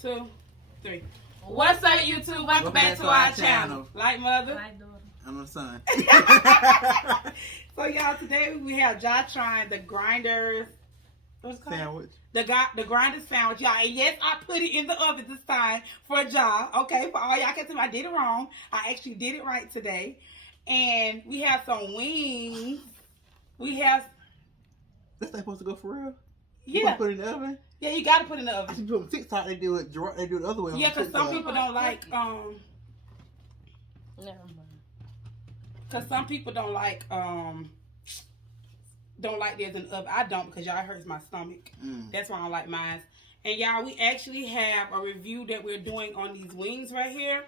2, 3. What's up, YouTube? Welcome back to our channel. Like mother. Like daughter. I'm a son. So y'all, today we have Ja trying the grinders. What's it called? Sandwich. The grinder sandwich, y'all. And yes, I put it in the oven this time for Ja. Okay, for all y'all can tell me I did it wrong. I actually did it right today. And we have some wings. We have. This thing supposed to go for real? Yeah. You gonna put it in the oven? Yeah, you gotta put it in the I oven. see people on TikTok, they do it the other way. Yeah, because some people don't like Never mind. Cause some people don't like theirs in the oven. I don't, because y'all, it hurts my stomach. That's why I don't like mine. And y'all, we actually have a review that we're doing on these wings right here.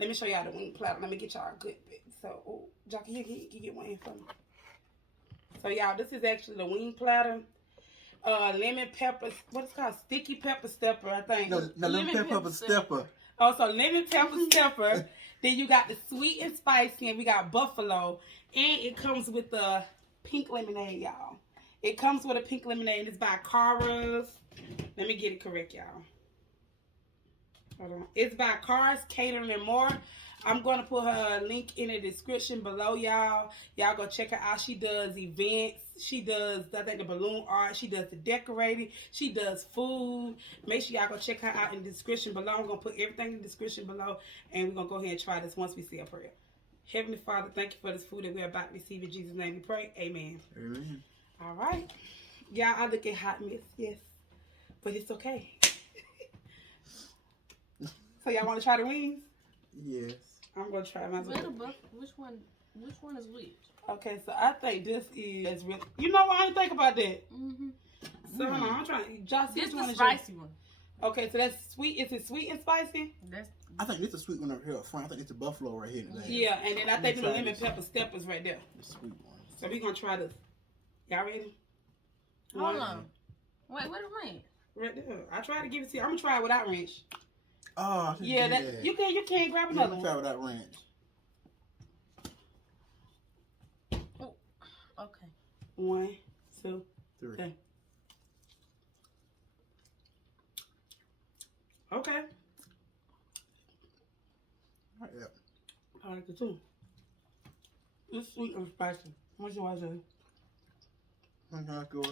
Let me show y'all the wing platter. Let me get y'all a good bit. So, oh, Jockey, you get one in for me. So y'all, this is actually the wing platter. Lemon pepper, what is it called? Sticky pepper stepper, I think. No, lemon pepper stepper. Oh, so lemon pepper stepper. Then you got the sweet and spicy, and we got buffalo. And it comes with the pink lemonade, y'all. It comes with a pink lemonade, and it's by Kara's. Let me get it correct, y'all. Hold on. It's by KARASCATERINGNMORE. I'm going to put her link in the description below, y'all. Y'all go check her out. She does events. She does, I think, the balloon art. She does the decorating. She does food. Make sure y'all go check her out in the description below. I'm going to put everything in the description below. And we're going to go ahead and try this once we say a prayer. Heavenly Father, thank you for this food that we're about to receive. In Jesus' name we pray. Amen. Amen. All right. Y'all, I look at hot mess. Yes. But it's okay. So y'all want to try the wings? Yes. I'm gonna try mine. Which one is which? Okay, so I think this is real. You know what? I didn't think about that. Mm-hmm. So hold on, I'm trying. Josh, This which one is is spicy one. Okay, so that's sweet. Is it sweet and spicy? I think it's a sweet one up here up front. I think it's a buffalo right here today. Yeah, and then I think the try lemon this. pepper steppers right there. The sweet one. So we're gonna try this. Y'all ready? Hold on. Wait, what is ranch? Right there. I try to give it to you. I'm gonna try it without ranch. Oh, Yeah, that you can grab another one. Try without ranch. Oh, okay. 1, 2, 3. okay. Okay. Right, yeah. I like it too. It's sweet and spicy. What you want to say? Okay, let's go.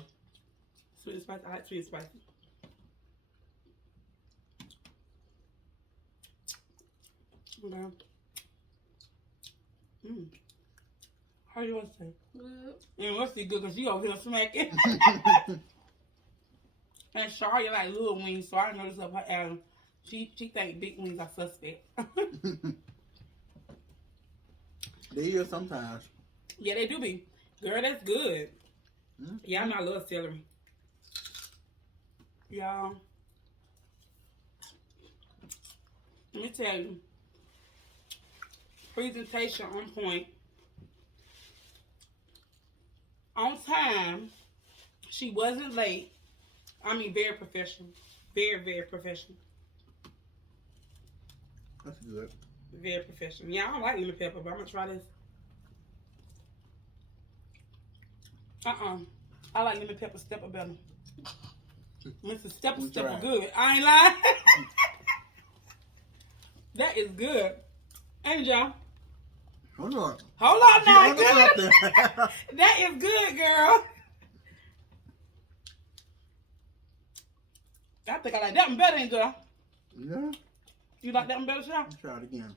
Sweet and spicy. I like sweet and spicy. Okay. How you want to say? Good. And what's the good? Because you over here smacking. And Charlotte like little wings, so I noticed up her Adam. She think big wings are suspect. They is sometimes. Yeah, they do be. Girl, that's good. Mm-hmm. Y'all know I love celery. Y'all. Let me tell you. Presentation on point. On time. She wasn't late. I mean, very professional. Very, very professional. That's good. Very professional. Yeah, I don't like lemon pepper, but I'm going to try this. I like lemon pepper stepper better. Mr. Stepper good. I ain't lying. That is good. Ain't y'all? Hold on. Hold on now. Hold on out Good. there. That is good, girl. I think I like that one better, ain't y'all? Yeah. You like that one better, Sean? Try it again.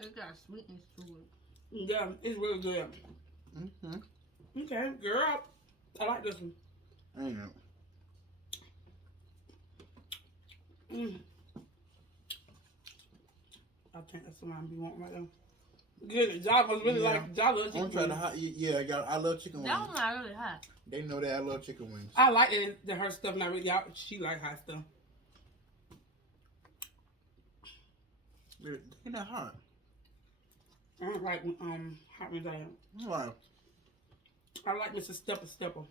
It got sweetness to it. Yeah, it's really good. Mm-hmm. Okay, girl. I like this one. I know. I think that's the one I be wanting right now. Good. Y'all was really like y'all love chicken I'm trying to wings. hot. Yeah, I love chicken wings. That one's not really hot. They know that I love chicken wings. I like that her stuff not really. Y'all, she like hot stuff. They're not hot. I don't like hot wings. Why? I like Mr. Stepper.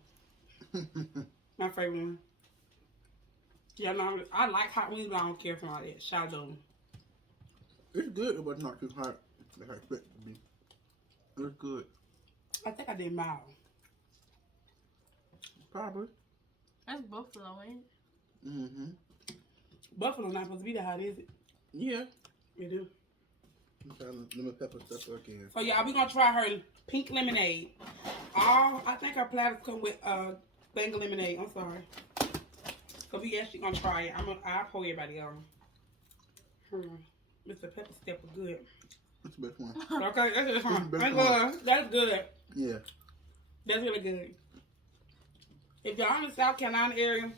My favorite one. Yeah, no, I like hot wings, but I don't care for all that. Shout out. It's good, but not too hot. Like I expect it to be. It's good. I think I did mild. Probably. That's buffalo, ain't it? Mm-hmm. Buffalo not supposed to be that hot, is it? Yeah. It do. I'm trying to lemon pepper stuff again. So y'all, we gonna try her pink lemonade. I think her platters come with thing of lemonade. I'm sorry. So we actually gonna try it. I'll pour everybody on. Mr. Pepper Stepper good. What's the best one? Okay, that's just fine. Best That's one. good. That's good. Yeah. That's really good. If y'all in the South Carolina area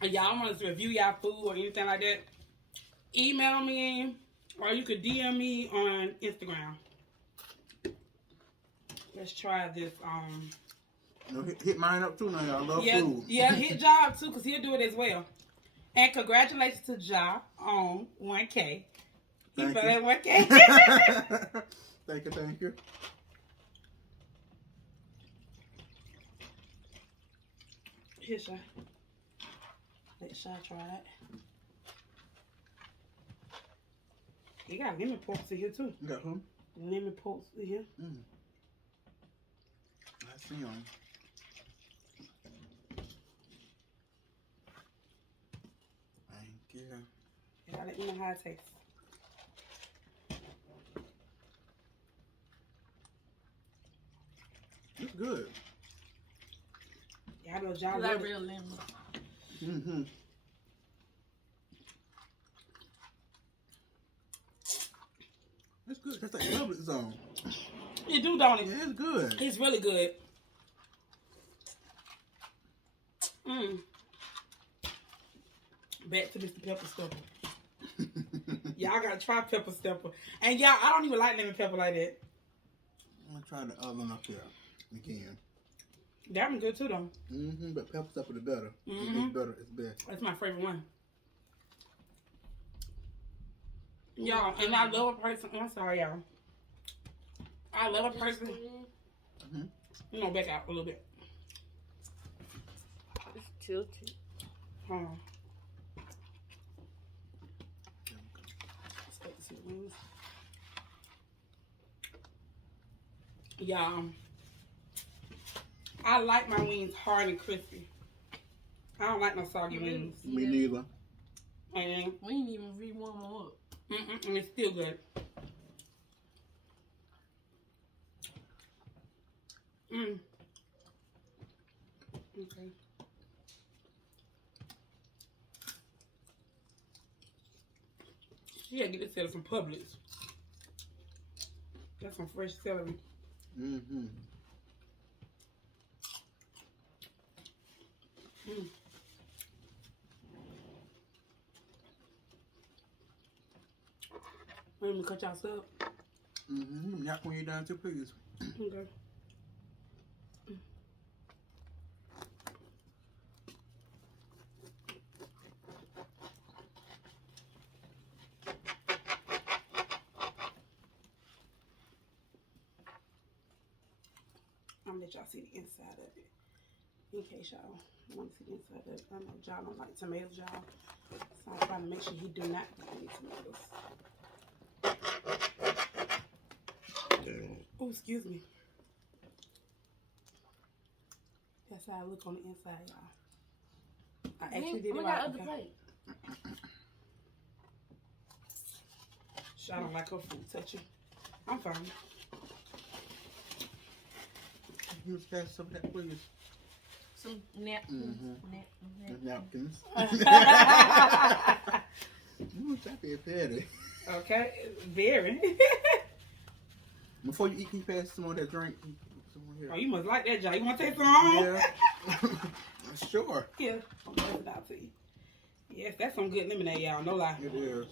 and y'all want us to review y'all food or anything like that, email me or you could DM me on Instagram. Let's try this. Hit mine up too now. I love food. Yeah, hit Job too, because he'll do it as well. And congratulations to Job on 1K. He Thank put you. in 1K. Thank you. Here, Shy. Let Shy try it. You got lemon pulps in here too. You got who? Lemon pulps in here. I see them. Thank you. You gotta let me know how it tastes. It's good. Yeah, I know John Like love it. real lemon. Mm-hmm. It's good. That's like public zone. You do, don't it? Yeah, it's good. It's really good. Back to Mr. Pepper Stepper. Y'all gotta try Pepper Stepper. And y'all, I don't even like lemon pepper like that. I'm gonna try the other one up there again. That one's good too, though. Mm-hmm. But pepper stuff is better. Mhm. It's better. It's best. That's my favorite one. Y'all, and I love a person. I'm sorry, y'all. I love a person. Mm-hmm. You know, back out a little bit. It's tilted. Hold on. Let's wait to see the wings. Y'all, I like my wings hard and crispy. I don't like no soggy wings. Me neither. And We ain't even re-warm them up. and it's still good. Okay. She gotta get this celery from Publix. That's some fresh celery. Mm-hmm. Let me cut y'all up. Mm-hmm. Knock when you're done too, please. Okay. I'm gonna let y'all see the inside of it. In case y'all want to see the inside of it. I know y'all don't like tomatoes, y'all. So I'm trying to make sure he do not eat any tomatoes. Oh, excuse me. That's how I look on the inside, y'all. I actually did it We right. got other Okay. plate. I don't like her food touching. I'm fine. You just pass some of that, please. Some napkins. Mm-hmm. Napkins. Ooh, that be a petty. Okay, very. Before you eat, can you pass some of that drink? Someone here. Oh, you must like that, John. You want to take some home? Yeah. Sure. Yeah. I'm going to pass it out to you. Yes, that's some good lemonade, y'all. No lie. It is.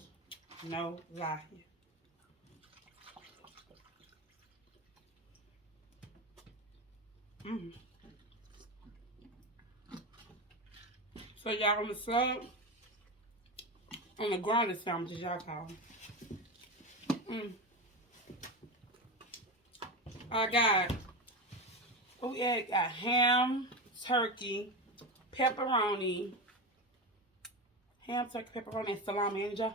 No lie. Mm. So y'all on the sub, on the grounded sandwiches, y'all call them. I got, got ham, turkey, pepperoni, and salami, ain't y'all?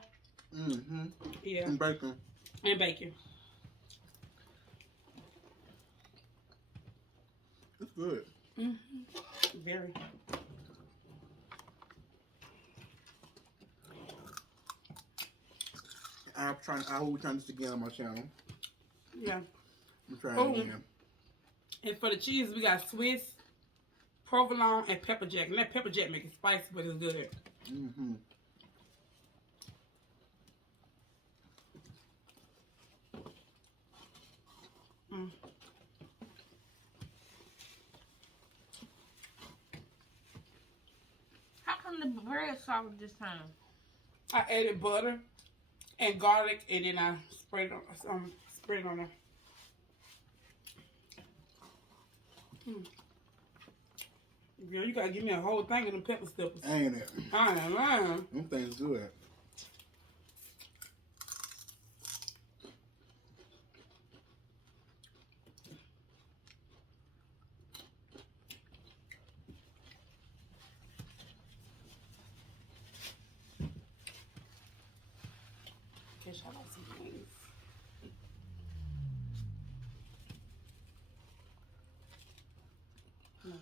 Mm-hmm. Yeah. And bacon. And bacon. It's good. Very. I will be trying this again on my channel. Yeah. I'm trying Oh. it again. And for the cheese, we got Swiss, provolone, and pepper jack. And that pepper jack make it spicy, but it's good. Mm-hmm. Mm. How come the bread soft this time? I added butter and garlic, and then I spread it on there. Girl, you gotta give me a whole thing of them pepper steppers. Ain't it? I ain't lying. Them things good. Guess I like some things. Nice.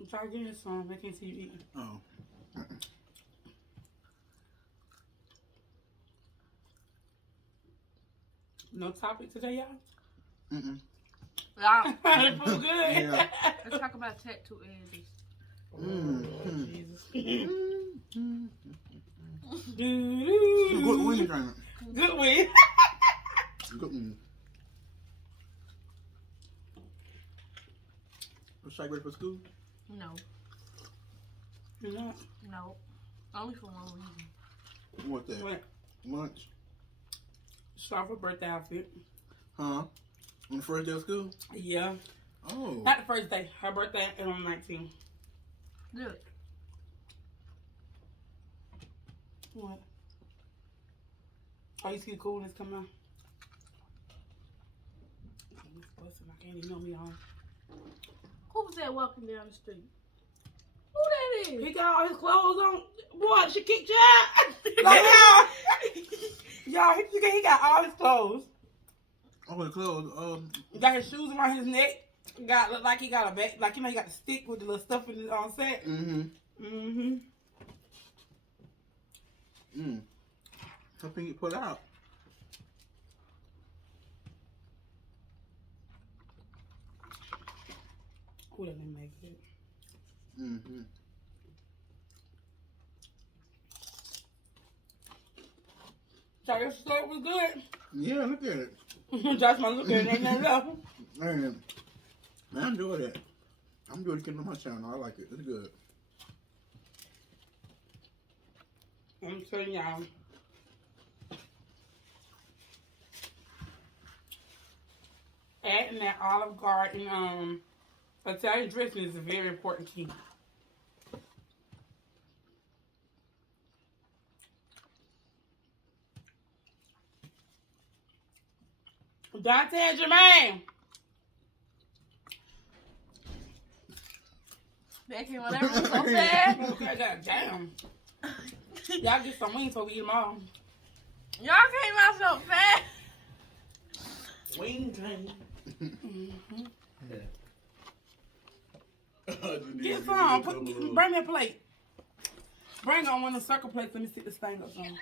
I'm trying to get this one. I can't see you eating. Oh. No topic today, y'all? Mm-mm. Y'all, It feel good. Yeah. let's talk about tattoo edges. Mm-hmm. Jesus. Mm-hmm. Good Doo-doo-doo. wing trying. Good win. Good wing. Was I ready for school? No, You're not. no. Only for one reason. What's that? What? Lunch? Start for birthday outfit. Huh? On the first day of school? Yeah. Oh. Not the first day. Her birthday is on 19. Good. What? Oh, you see the coolness coming out? I can't even know me on. Who was that walking down the street? Who that is? He got all his clothes on. What? She kicked you out? Like, y'all, he got all his clothes. Oh, the clothes. Got his shoes around his neck. Look like he got a bag. Like, you know, he got the stick with the little stuff in it on set. Mm-hmm. Mm-hmm. Mm. Something you put out. Who that make it? Mm-hmm. So your skirt was good. Yeah, look at it. Just my look at it. Ain't nothing else. Man, I enjoy that. I'm doing it on my channel. I like it. It's good. I'm telling y'all. Adding that Olive Garden Italian dressing is a very important key. Dante and Jermaine. Becky, whenever was so fast. Okay, goddamn. Y'all get some wings so we eat them all. Y'all came out so fast. Wing time. Mm-hmm. Yeah. Get some. Bring me a plate. Bring on one of the circle plates. Let me stick this thing up on.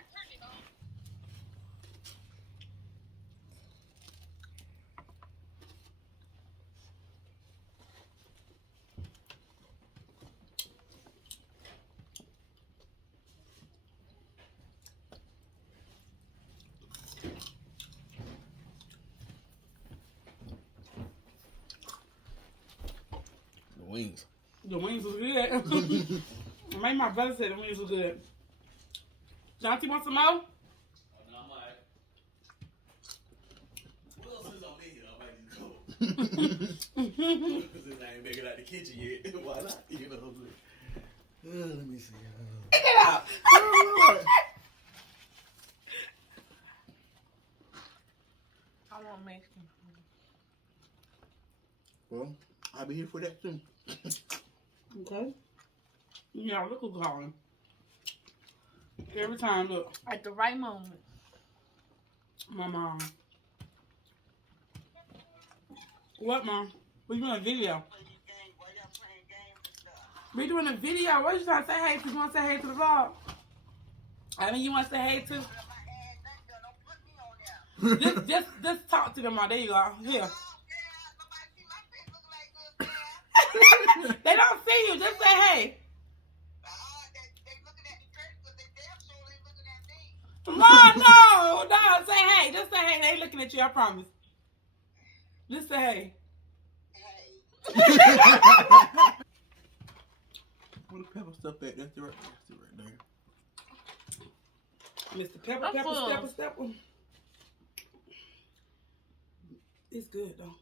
The wings. The wings was good. Maybe my brother said the wings were good. Jonty, want some more? No, I'm alright. Well, since I'm in here, I might just go. Since I ain't making out the kitchen yet. Why not? You know what I'm saying? Let me see. Take it out. I want Mexican food. Well, I'll be here for that too. Okay. Yeah, look who's calling. Every time, look. At the right moment. My mom. What, Mom? We doing a video. We doing a video. What you trying to say hey to? You want to say hey to the vlog? I mean, you want to say hey to? just talk to them, Mom. There you go. Here. They don't see you. Just say hey. Mom, no. Say hey. Just say hey. They ain't looking at you. I promise. Just say hey. Where the pepper stuff at? That's it right there. Mr. Pepper, Stepper. It's good though.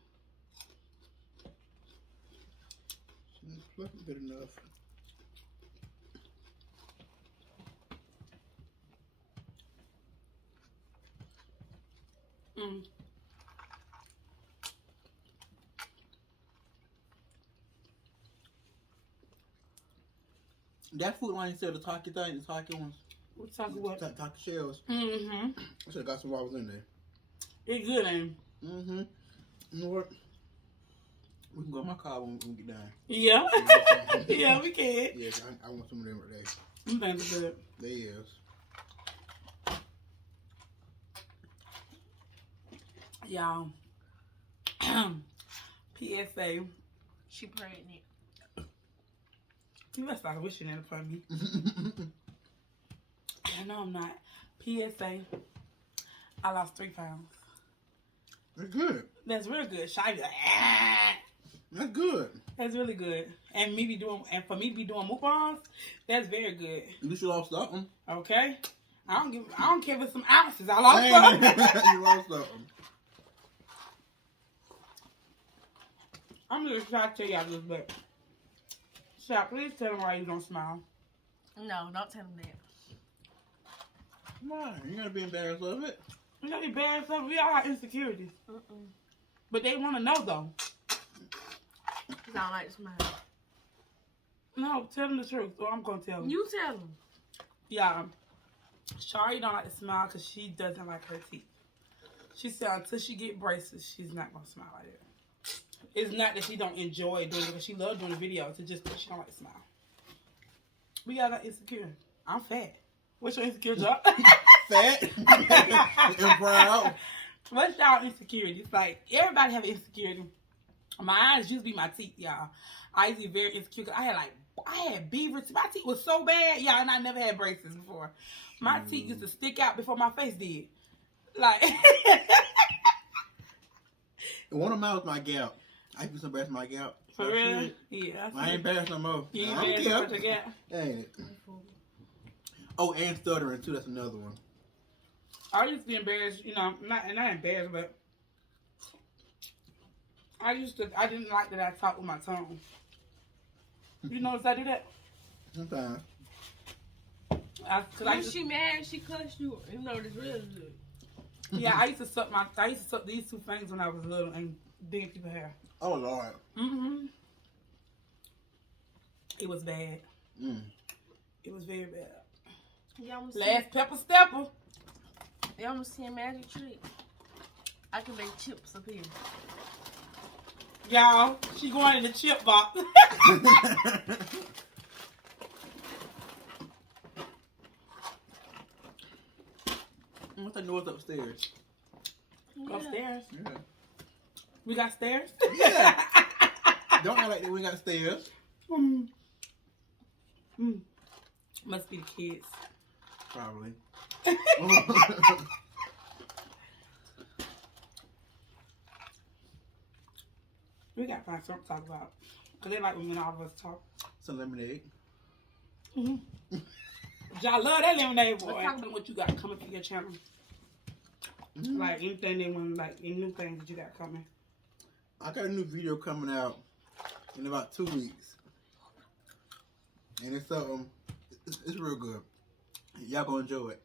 That's good enough. Mm. That food line instead of the Taki thing, the Taki ones. What's talking what? Taki shells. Mm-hmm. I should have got some while I was in there. It's good, ain't it? Mm-hmm. You know what? We can go in my car when we get done. Yeah. Yeah, we can. Yes, I want some of them right there. I'm thinking good. They is. Y'all. PSA. She pregnant. You must start wishing that upon me. I know I'm not. PSA. I lost 3 pounds. That's good. That's real good. Shy be like, ah. That's good. That's really good. And for me to be doing mukbangs, that's very good. At least you lost something. Okay? I don't care if it's some ounces. I lost something. You lost something. I'm just trying to tell y'all this, but Shop, please tell them why you don't smile. No, don't tell me that. Come on, you gotta be embarrassed of it. You gotta be bad stuff. We all have insecurities. But they want to know, though. Cause I don't like to smile. No, tell them the truth. Or I'm going to tell them. You tell them. Yeah. Shari don't like to smile because she doesn't like her teeth. She said until she get braces, she's not going to smile like that. It's not that she don't enjoy doing it, because she loves doing the videos. It's just that she don't like to smile. We got that insecure. I'm fat. What's your insecure job? Fat and proud. What's y'all insecurity? It's like, everybody have an insecurity. Mine used to be my teeth, y'all. I used to be very insecure. I had beavers. My teeth was so bad, y'all, and I never had braces before. My teeth used to stick out before my face did. Like. One of mine was my gout. I used to embarrass my gout. For real? Yeah. I ain't embarrassed no more. You ain't I don't embarrassed care. about your gout? Ain't it? Oh, and stuttering too. That's another one. I used to be embarrassed, not embarrassed, but I didn't like that I talked with my tongue. You notice I do that? Sometimes. When she mad, she cuss you. You know this real good. Yeah, I used to suck these 2 fingers when I was little and dig in people's hair. Oh Lord. Mm-hmm. It was bad. Mm. It was very bad. Last pepper stepper. Y'all want to see a magic trick? I can make chips up here. Y'all, she going in the chip box. I thought you was upstairs. Yeah. Upstairs. Yeah. We got stairs? Yeah. Don't act like that we got stairs. Must be the kids. Probably. We got to find something to talk about. Because they like when all of us talk. Some lemonade. Y'all love that lemonade, boy. Talk about what you got coming for your channel. Mm-hmm. Like anything they want, like any new things that you got coming. I got a new video coming out in about 2 weeks. And it's it's real good. Y'all gonna enjoy it.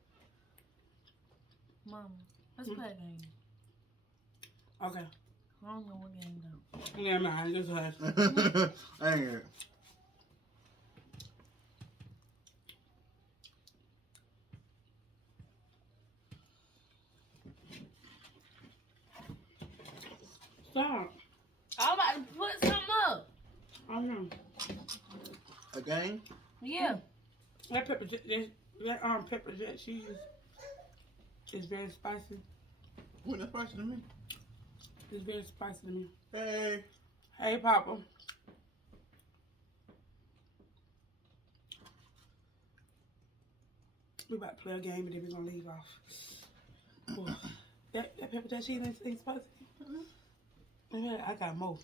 Mama, let's play a game. Okay. I don't know what game though. Never mind, just hush. Dang it. Stop. I'm about to put something up. I don't know. Again? Yeah. That pepper jack cheese is very spicy. What that's spicy to me? It's very spicy to me. Hey. Hey, Papa. We about to play a game and then we're gonna leave off. Ooh. That pepper jack cheese ain't spicy. Yeah, I got more.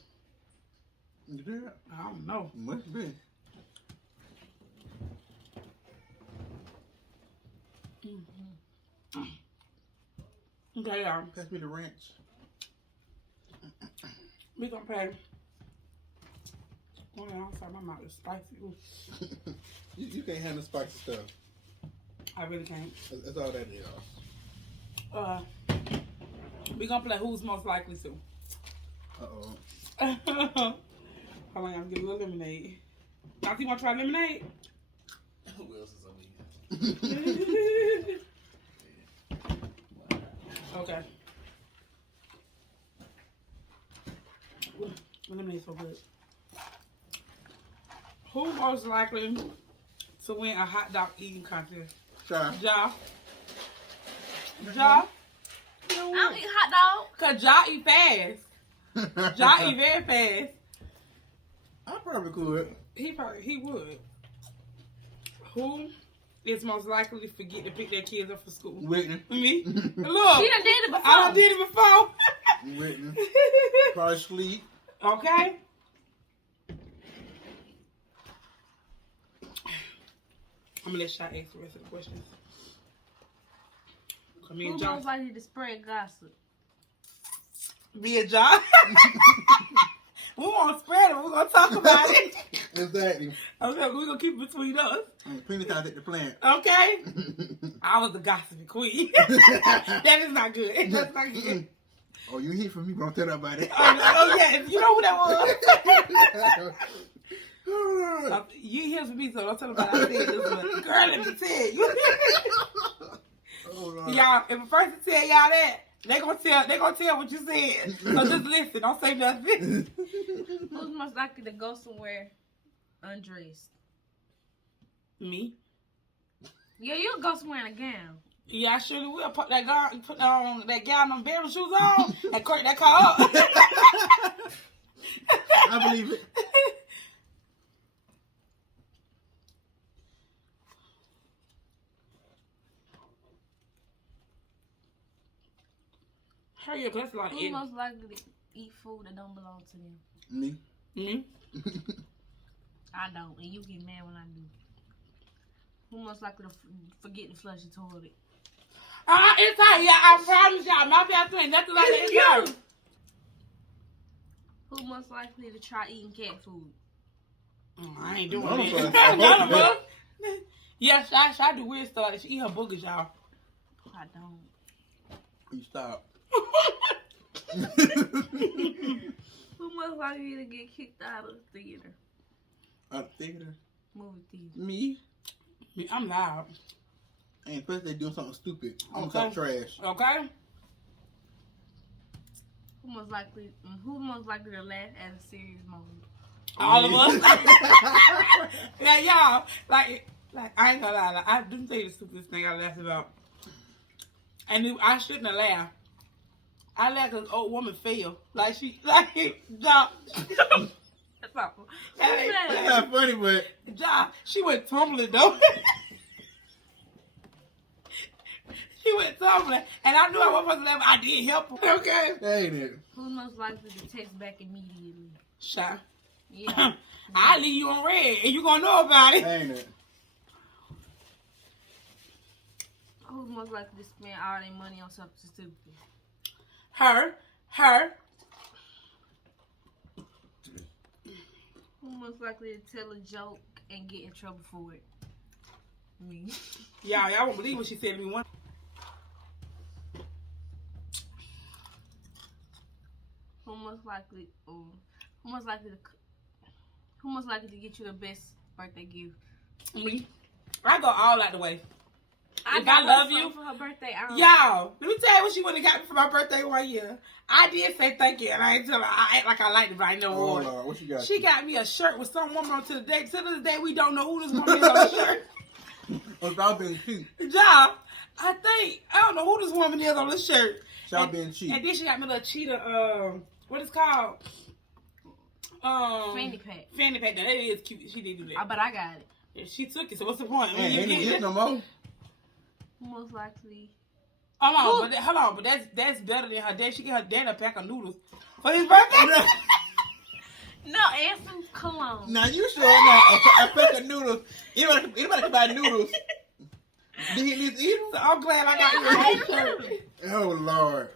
You did? I don't know. Must be. Okay, y'all. Pass me the ranch. We gonna pay. Oh, yeah, I'm sorry, my mouth is spicy. Ooh. You can't handle spicy stuff. I really can't. That's all that is. We gonna play Who's Most Likely To. Uh-oh. Hold on, I'm getting a little lemonade. Y'all you wanna try lemonade? Who else is on Okay. Ooh, lemonade's so good. Who most likely to win a hot dog eating contest? Try. Ja. Ja? I don't eat hot dog. Cause Ja eat fast. Ja eat very fast. I probably could. He would. Who is most likely to forget to pick their kids up for school? Whitney. Me. Look. She done did it before. I done did it before. Whitney. Probably sleep. Okay. I'm gonna let Shy ask the rest of the questions. Come here, Who John. most likely to spread gossip? Me and John. We won't spread it. We're gonna talk about it. Exactly. Okay, we're gonna keep it between us. And Penny times at the plant. Okay. I was the gossipy queen. That is not good. That's not good. Oh, you hear from me, but don't tell nobody. Oh, yes. You know who that was. You hear from me, so don't tell nobody I said this, but girl, let me tell you. Oh, Lord. Y'all, if a person tell y'all that, they gonna tell what you said. So just listen, don't say nothing. Who's most likely to go somewhere undressed? Me? Yeah, you'll go somewhere in a gown. Yeah, I surely will. Put that gown on baby shoes on, and crank that car up. I believe it. Hurry up, that's like Who's it. most likely to eat food that don't belong to them? Me. Me? I don't, and you get mad when I do. Who most likely to forget to flush the toilet? It's her. Yeah, I promise y'all. My best friend, nothing like that. It's her. Who most likely to try eating cat food? I ain't doing None of that. us. None of us. Yeah, Shy do weird stuff. She eat her boogers, y'all. I don't. You stop. Who most likely to get kicked out of the theater? Out of theater. Movie theater. Me. I'm loud. And plus they doing something stupid. I'm Okay. talk trash. Okay? Who most likely to laugh at a serious moment? All of us. Yeah, y'all. Like I ain't gonna lie. Like, I didn't say the stupidest thing I laughed about. And I shouldn't have laughed. I laughed because old woman fell. Like Job. That's awful. Hey, It's not funny, but Job, she went tumbling though. She went tumbling. And I knew I wasn't supposed to laugh. I did help her. Okay. ain't it? Who's most likely to text back immediately? Shy. Yeah. I'll leave you on red and you gonna know about it. Ain't it? Who's most likely to spend all their money on something stupid? Her. Who's most likely to tell a joke and get in trouble for it? Me. Y'all won't believe what she said to me once. Who most likely to get you the best birthday gift? Me. I go all out the way. If I love you, for her birthday, y'all, let me tell you what she would have got me for my birthday 1 year. I did say thank you, and I ain't tell her. I act like I liked it, but I know Oh, what. Lord, what you got? She got me a shirt with some woman on to the day. To this day, we don't know who this woman is on the shirt. Without being cheap. Y'all, I don't know who this woman is on the shirt. Without being cheap. And then she got me a little cheetah, what is it called? fanny pack. Fanny pack. Now, that is cute. She did do that. But I got it. Yeah, she took it, so what's the point? Man, ain't get get no more. Most likely. Hold on, but that's better than her dad. She get her dad a pack of noodles for his birthday. No, and some cologne. Now you sure not a pack of noodles. Anybody can buy noodles. Did he at least eat them? So I'm glad I got you a shirt. Oh Lord.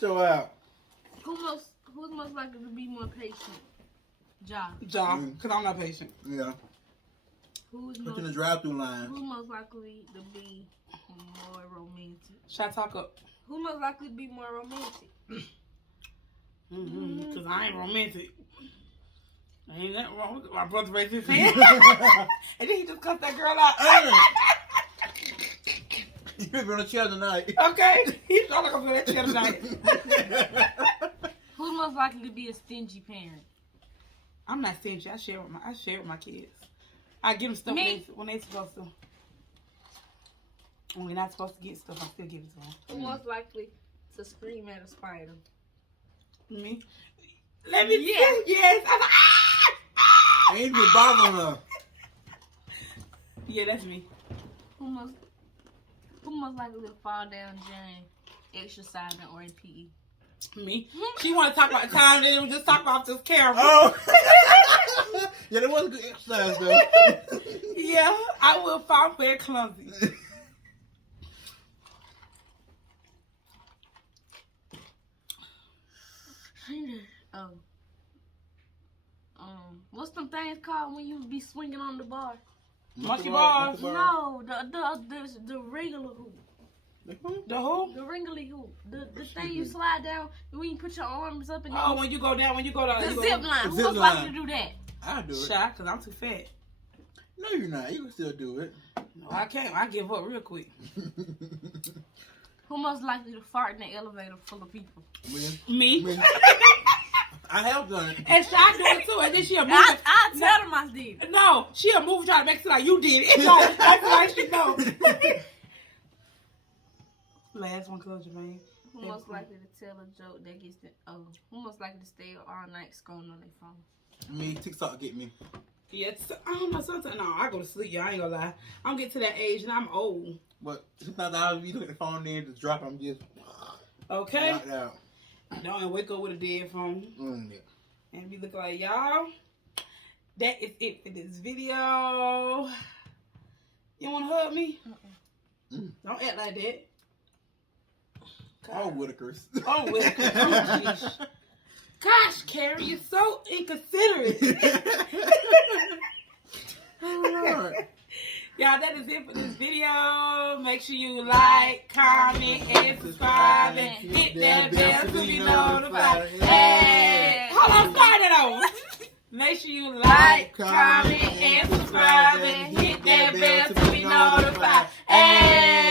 Show out. Who's most likely to be more patient? Ja. Because I'm not patient. Yeah. Who's Put in the most, drive-through line. who's most likely to be more romantic? Should I talk up? Who's most likely to be more romantic? Because I ain't romantic. Ain't nothing wrong with it. My brother raised his hand. And then he just cussed that girl out. You been on a chair tonight. Okay? He's all like I'm going to that chair tonight. Who's most likely to be a stingy parent? I'm not stingy. I share with my kids. I give them stuff when they supposed to. When we're not supposed to get stuff, I still give it to them. Who's most likely to scream at a spider? Me? Let me see. Yes. I was like, Ain't even bothering her. Yeah, that's me. Who most likely to fall down during exercising or in PE? Me. She want to talk about time, then we just talk about this camera. Oh. Yeah, that was a good exercise though. Yeah, I will fall very clumsy. What's them things called when you be swinging on the bar? Monkey bars. No, the regular hoop. The who? The ringly hoop. The thing you slide down when you put your arms up and Oh, when you go down, the you zip line. The Who zip was likely line. to do that? I'll do it. Shy, because I'm too fat. No, you're not. You can still do it. No, I can't. I give up real quick. Who most likely to fart in the elevator full of people? Me. I have done it. And Shy do it too. And then she'll move. I tell them I did. No, she'll move trying to make it like you did it. No, that's why she knows. Last one, close your man. Who most likely to tell a joke that gets the who most likely to stay all night scrolling on their phone? Me, TikTok get me. Yes, I don't know. Sometimes, no, I go to sleep. Y'all ain't gonna lie. I'm getting to that age and I'm old. But sometimes I'll be looking at the phone there and just drop it. I'm just Okay? knocked out. Don't wake up with a dead phone. Yeah. And be looking like, y'all, that is it for this video. You want to hug me? Don't act like that. Oh, Whitakers. Oh, Whitakers. Oh, jeez. Gosh, Carrie, you're so inconsiderate. Oh, Lord. Y'all, that is it for this video. Make sure you like, comment, and subscribe, and hit that bell to be notified. Hey! Hold on, start it over. Make sure you like, comment, and subscribe, and hit that bell to be notified. Hey!